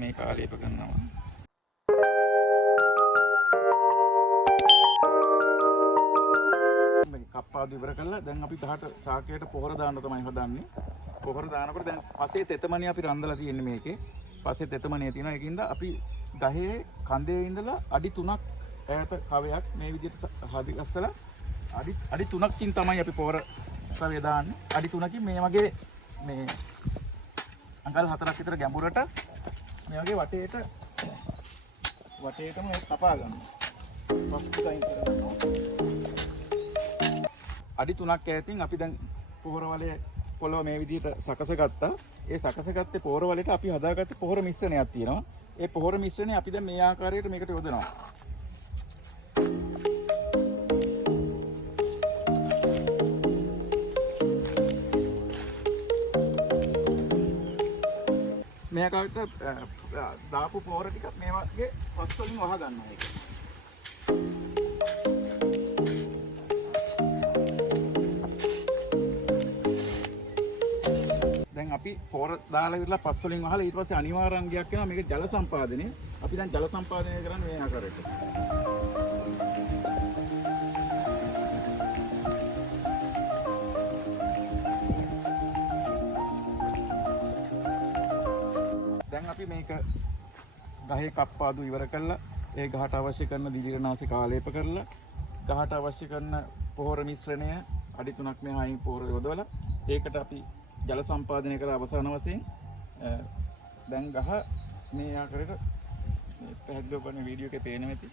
මේ කාලේප කරනවා. කප්පාදු ඉවර කළා. දැන් අපි ගහට ශාකයට පොහොර දාන්න තමයි හදන්නේ. පොහොර දානකොට දැන් පසේ තෙතමනිය අපි රඳලා තියෙන්නේ මේකේ. පසේ තෙතමනිය තියෙනවා. ඒකින්ද අපි ගහේ කඳේ ඉඳලා අඩි 3ක් ඈත කවයක් මේ විදිහට හදිගස්සලා අඩි 3කින් තමයි අපි පොහොර කවය දාන්නේ. අඩි 3කින් මේ වගේ මේ අඟල් 4ක් විතර ගැඹුරට මේ වගේ වටේටම කපා ගන්නවා. පස්සේ කරනවා. අඩි 3ක් ඈතින් අපි දැන් පොහොර වලේ පොළව මේ විදිහට සකසගත්තා. ඒ සකසගත්තේ පොහොර වලට අපි හදාගත්තේ පොහොර මිශ්‍රණයක් තියෙනවා. ඒ පොහොර මිශ්‍රණය අපි දැන් මේ ආකාරයට මේකට යොදනවා. මේ ආකාරයට දාපු පොහොර ටික මේ වගේ පස් වලින් වහ ගන්නවා ඒක. අපි පොර දාලා ඉවරලා පස් වලින් වහලා ඊට පස්සේ අනිවාර්ය අංගයක් වෙනවා මේක ජල සම්පාදනය. අපි දැන් ජල සම්පාදනය කරන්නේ මේ ආකාරයට. දැන් අපි මේක ගහේ කප්පාදු ඉවර කළා. ඒ ගහට අවශ්‍ය කරන දිලිරනාශක ආලේප කරලා ගහට අවශ්‍ය කරන පොහොර මිශ්‍රණය අඩි 3ක් මෙහායින් පොහොර යොදවලා ඒකට අපි ජල සම්පාදනය කර අවසාන වශයෙන් දැන් ගහ මේ ආකාරයට මේ පැහැදිලිව කරන වීඩියෝ එකේ පේනවා ඇති.